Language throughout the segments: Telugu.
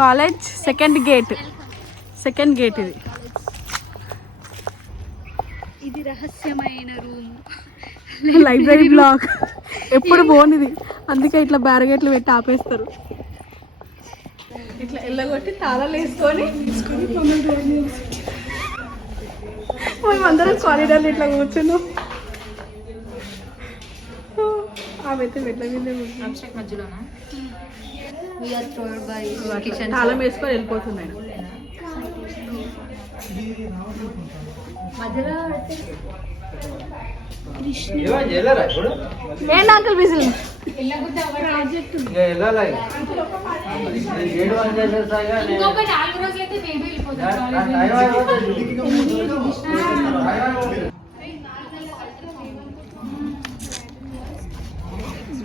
కాలేజ్ సెకండ్ గేట్ ఇది. ఇది రహస్యమైన రూమ్, లైబ్రరీ బ్లాక్. ఎప్పుడు పోనిది, అందుకే ఇట్లా బ్యారిగేట్లు పెట్టి ఆపేస్తారు. ఇట్లా ఎల్లగొట్టి తాళాలు వేసుకొని మేమందరం కారిడార్లు ఇట్లా కూర్చున్నాం. అవైతే మెట్ల మీద తాళం వేసుకొని వెళ్ళిపోతున్నాయి. ఏంటి అంకుల్ బిజీ?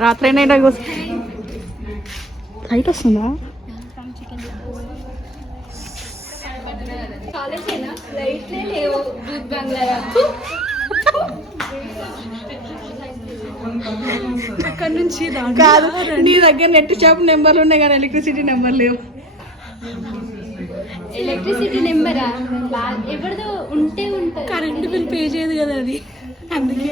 రాత్రి లైట్ వస్తుందా? అక్కడ నుంచి కాదు, నీ దగ్గర నెట్ షాప్ నెంబర్లు ఉన్నాయి కానీ ఎలక్ట్రిసిటీ నెంబర్ లేవు. ఎలక్ట్రిసిటీ నెంబరా ఎవరిదో ఉంటే ఉంటుంది, కరెంట్ బిల్ పే చేయదు కదా అది, అందుకే.